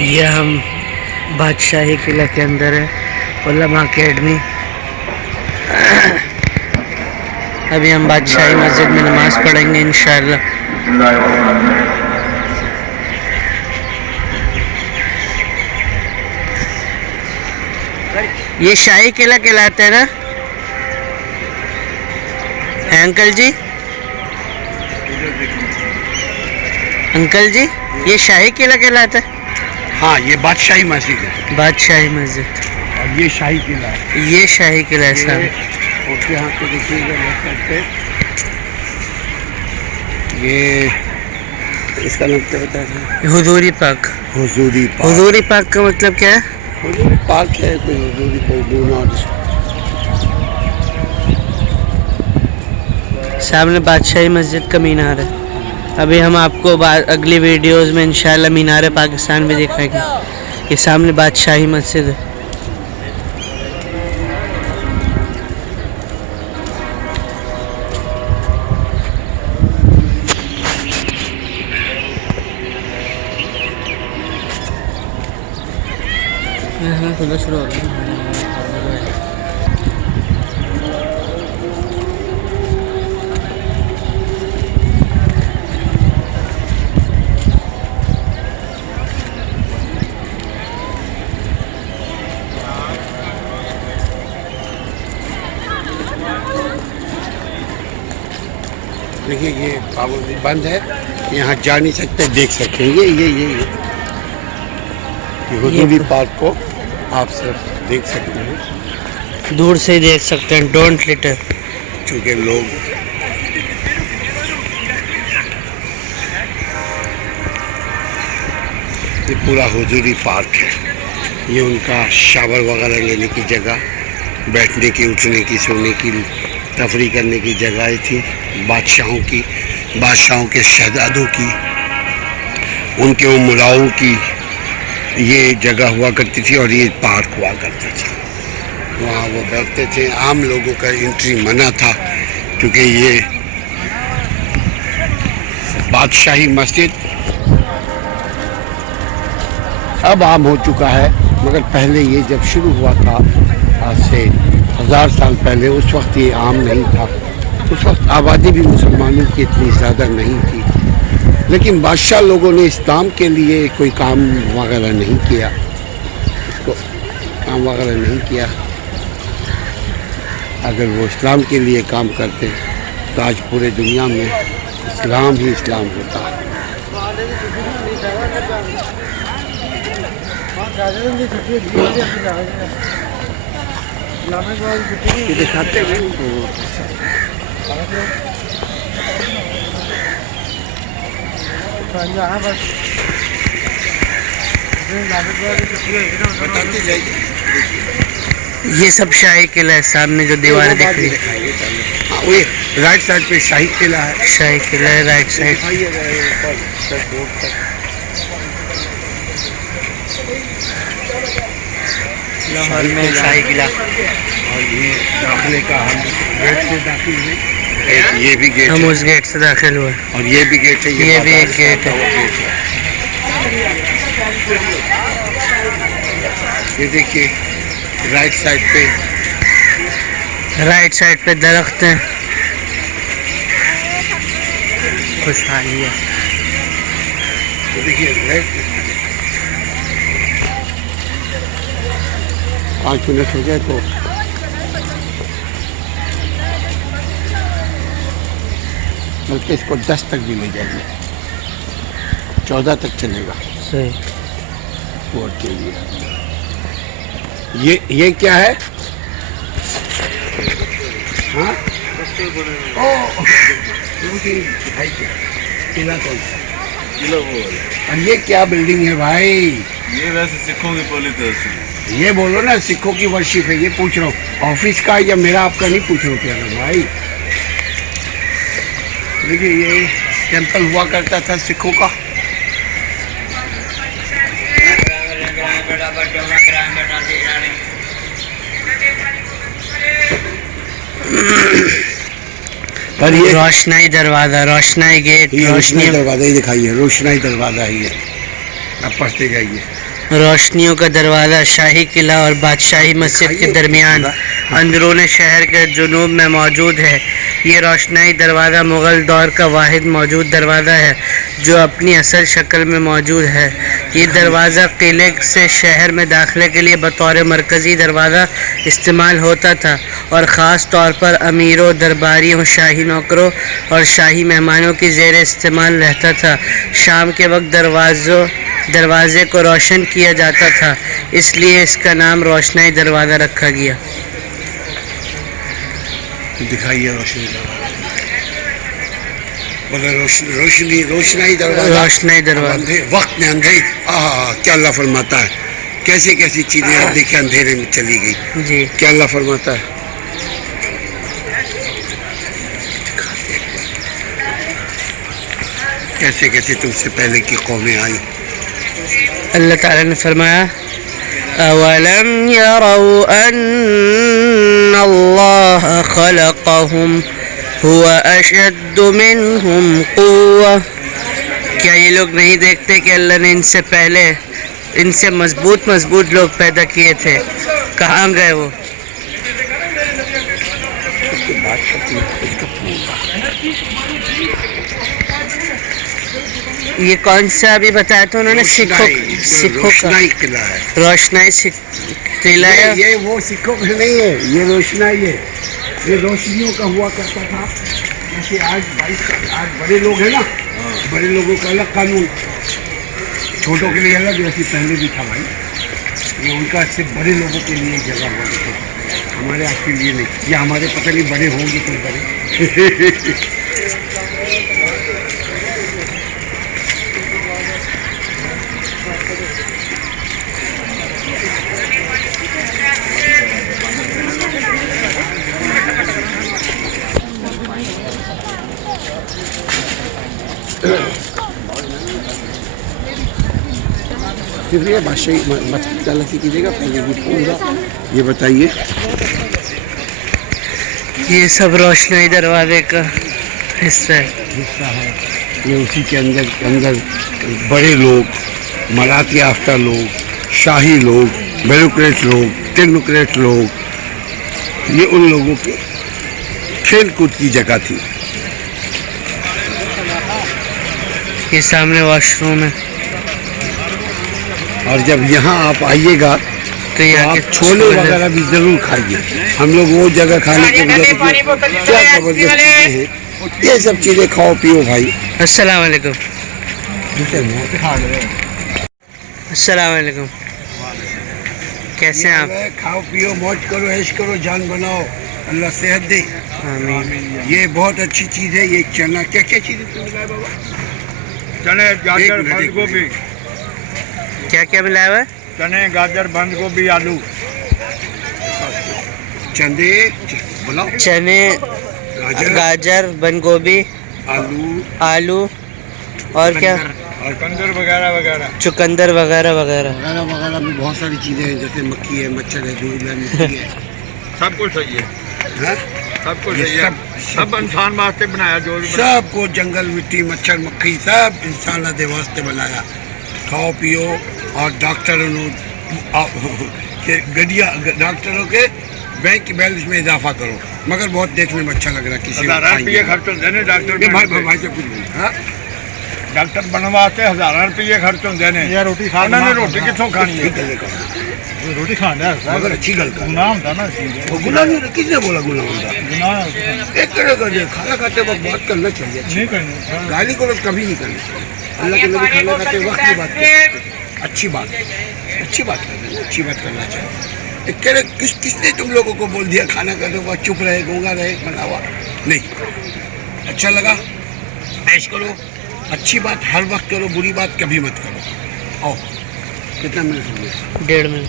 ये हम बादशाही किला के अंदर है, उलमा अकेडमी। अभी हम बादशाही मस्जिद में नमाज पढ़ेंगे इंशाअल्लाह। ये शाही किला कहलाता है ना अंकल जी? अंकल जी ये शाही किला कहलाता है? हाँ, ये बादशाही मस्जिद है। बादशाही मस्जिद और ये शाही किला है। ये शाही किला है साहब। उसके यहाँ पे देखिएगा लेफ्ट साइड पे, ये इसका नाम क्या बता रहे? हुजूरी पाक। हुजूरी पाक। हुजूरी पाक का मतलब क्या है? हुजूरी पाक है कोई हुजूरी कोई दूना। सामने बादशाही मस्जिद का मीनार है। अभी हम आपको अगली वीडियोस में इंशाल्लाह मीनार पाकिस्तान भी दिखाएंगे। ये सामने बादशाही मस्जिद है। खुला शुरू हो रहा है। देखिए ये पाबंदी बंद है, यहाँ जा नहीं सकते, देख सकते हैं। ये हुजूरी पार्क को आप सब देख सकते हैं, दूर से ही देख सकते हैं। डोंट लिटर, चूँकि लोग ये पूरा हुजूरी पार्क है। ये उनका शावर वगैरह लेने की जगह, बैठने की, उठने की, सोने की, तफरी करने की जगह थी। बादशाहों के शहजादों की, उनके उमराओं की ये जगह हुआ करती थी और ये पार्क हुआ करता था। वहाँ वो बैठते थे। आम लोगों का एंट्री मना था क्योंकि ये बादशाही मस्जिद अब आम हो चुका है, मगर पहले ये जब शुरू हुआ था आज से 1000 साल पहले, उस वक्त ये आम नहीं था। उस वक्त आबादी भी मुसलमानों की इतनी ज़्यादा नहीं थी। लेकिन बादशाह लोगों ने इस्लाम के लिए कोई काम वगैरह नहीं किया, इसको काम वगैरह नहीं किया। अगर वो इस्लाम के लिए काम करते तो आज पूरे दुनिया में इस्लाम ही इस्लाम होता। दिखाते हैं बताते जाइए। ये सब शाही किला है। सामने जो दीवार दिख रही है, हाँ, वो राइट साइड पे शाही किला है। शाही किला है राइट साइड। लाहौर में शाही किला। और ये दाखिले का हम गेट से दाखिल हुए। ये भी गेट हम है। उस गेट से दाखिल हुए। और ये भी गेट है। ये भी एक गेट है। ये देखिए राइट साइड पे दरख्त हैं। खुशहाली है। तो देखिए लेफ्ट 5 मिनट हो गए तो बल्कि इसको 10 तक भी ले जाएंगे, 14 तक चलेगा सही वोट के लिए। ये क्या है? हाँ? किला कौन सा? किला वो है। और ये क्या बिल्डिंग है भाई? ये वैसे सिखों की पॉलिटिक्स है। ये बोलो ना, सिखों की वर्शिप है। ये पूछ रहा हूँ ऑफिस का या मेरा आपका नहीं पूछ रहा हूँ क्या ना भाई। देखिए ये टेंपल हुआ करता था सिखों का। पर ये रोशनाई दरवाजा, रोशनाई गेट, रोशनाई दरवाजा ही दिखाइए। रोशनाई दरवाजा ही है। अब पढ़ते जाइए। रोशनियों का दरवाज़ा शाही किला और बादशाही मस्जिद के दरमियान अंदरूनी शहर के जुनूब में मौजूद है। ये रोशनाई दरवाज़ा मुग़ल दौर का वाहिद मौजूद दरवाज़ा है जो अपनी असल शक्ल में मौजूद है। ये दरवाज़ा किले से शहर में दाखिले के लिए बतौर मरकज़ी दरवाज़ा इस्तेमाल होता था और ख़ास तौर पर अमीरों, दरबारियों, शाही नौकरों और शाही मेहमानों की ज़ेर इस्तेमाल रहता था। शाम के वक्त दरवाज़े को रोशन किया जाता था, इसलिए इसका नाम रोशनाई दरवाज़ा रखा गया। दिखाइए रोशनी रोशनाई दरवाज़ा। रोशनाई दरवाज़ा वक्त में अंधेरी, क्या अल्लाह फरमाता है, कैसी कैसी चीज़ें आप देखिए अंधेरे में चली गई जी। क्या अल्लाह फरमाता है। कैसे कैसे तुमसे पहले की कौमें आई। अल्लाह ताला ने फरमाया अवलम यरौ अन्नल्लाह खलक़हुम हुवा अशद्दु मिनहुम क़ुव्वा। क्या ये लोग नहीं देखते कि अल्लाह ने इनसे पहले इनसे मजबूत लोग पैदा किए थे? कहाँ गए वो? ये कौन सा अभी बताया था उन्होंने? सिखों का रोशनाई किला है। रोशनाई किला है। ये वो सिखों का नहीं है, ये रोशनाई है। ये रोशनियों का हुआ करता था। जैसे आज बड़े लोग हैं ना, बड़े लोगों का अलग कानून, छोटों के लिए अलग, जैसे पहले भी था भाई। ये उनका सिर्फ बड़े लोगों के लिए जगह हुआ करता था, हमारे आपके लिए नहीं। ये हमारे पता नहीं बड़े होंगे तो बड़े। फिर ये बादशाही मस्जिद का लकी कीजिएगा पहले भी पूरा। ये बताइए, ये सब रोशनाई दरवाजे का हिस्सा है। ये उसी के अंदर बड़े लोग, मराठी याफ्ता लोग, शाही लोग, ब्यूरोक्रेट लोग, टेक्नोक्रेट लोग, ये उन लोगों की खेल कूद की जगह थी। ये सामने वॉशरूम है। और जब यहाँ आप आइएगा तो आप छोले वगैरह भी जरूर खाइए। हम लोग वो जगह खाने के लिए क्या जबरदस्ती है, ये सब चीज़ें खाओ पियो भाई। अस्सलाम वालेकुम। अस्सलाम वालेकुम। कैसे हैं आप? खाओ पियो, मौज करो, ऐश करो, जान बनाओ, अल्लाह सेहत दे। आमीन। ये बहुत अच्छी चीज़ है। ये चना क्या क्या चीज़ है बाबा? चने, गाजर, बंद गोभी। क्या क्या मिलाया हुआ है? चने, गाजर, बंद गोभी, आलू। चंदे बोलो। चने, गाजर, बंद गोभी, आलू और क्या? और कंदर वगैरह वगैरह। चुकंदर वगैरह वगैरह। वगैरह में बहुत सारी चीज़ें हैं, जैसे मक्खी है, मच्छर है, दूध है, मिट्टी है। सब कुछ सही है, हाँ? सब कुछ ये सही है। सब इंसान वास्ते बनाया, जो भी बनाया। सबको जंगल, मिट्टी, मच्छर, मक्खी सब इंसान ने वास्ते बनाया। खाओ पियो और डॉक्टरों के बैंक की बैलेंस में इजाफा करो। मगर बहुत देखने में अच्छा लग रहा है। किसी ₹1000 खर्च होते हैं डॉक्टर भाई से कुछ नहीं। हाँ? डॉक्टर बनवाते ₹1000 खर्च होते हैं। रोटी खाना ने रोटी कितों खानी है? रोटी खाना है मगर अच्छी गल कर गुनाह होता ना। वो गुनाह नहीं, किसने बोला गुनाह होता? एक तरह का खाना खाते वक्त बात करना चाहिए। नहीं करनी, गाली को कभी नहीं करनी चाहिए। अल्लाह के नबी खाना खाते वक्त की बात करते, अच्छी बात करना, अच्छी बात करना चाहिए। किसने तुम लोगों को बोल दिया खाना खाते वक्त चुप रहे, गूंगा रहे, बनावा नहीं? अच्छा लगा, ऐश करो, अच्छी बात हर वक्त करो, बुरी बात कभी मत करो। आओ, कितना मिनट हो गया? 1.5 मिनट।